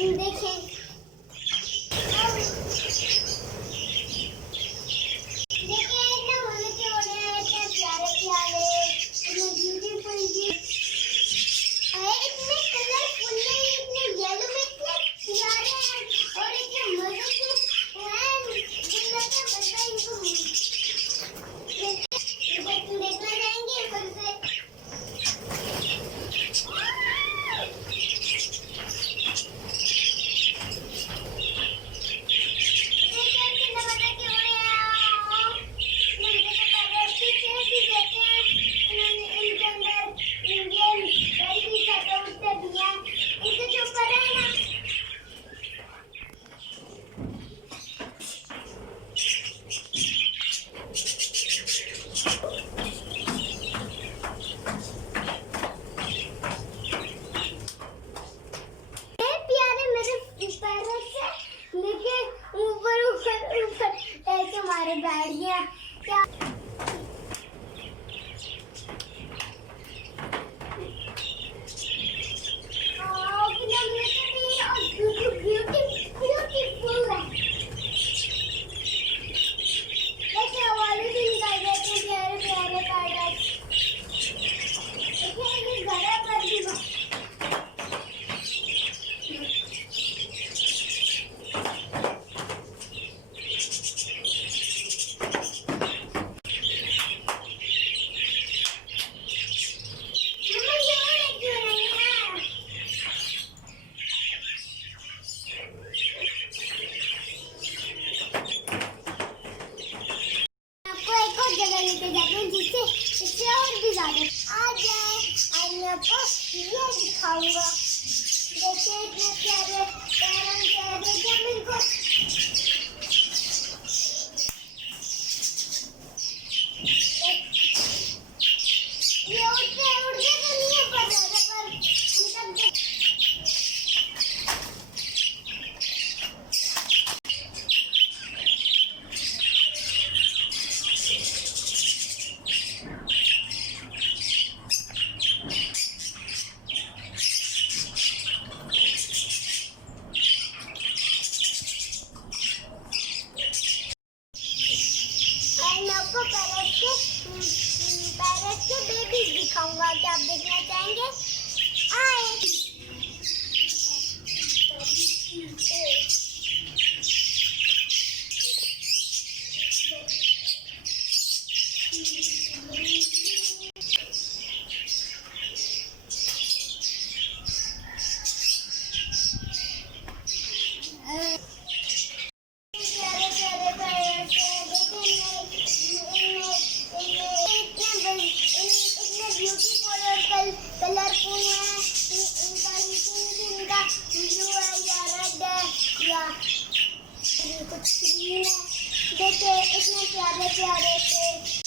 देखें हमारे बैठ गया क्या ब्यूटीफुल है। देखिए वाले भी निकाल देते हैं प्यारे प्यारे पैरट। देखिए ये घड़ा पर भी लेके जाते हैं जिससे इससे और भी ज्यादा आ जाए। आज मैं आपको ये दिखाऊंगा। देखिए इतने प्यारे पैरट हैं। देखिए मेरे को ये उड़ते तो नहीं है पर उनका आपको पैरट के बेबी दिखाऊंगा। क्या आप देखना चाहेंगे? आए कलरफुल है। इनका ब्लू है या रेड है या कुछ ग्रीन है। देखिए इतने प्यारे प्यारे से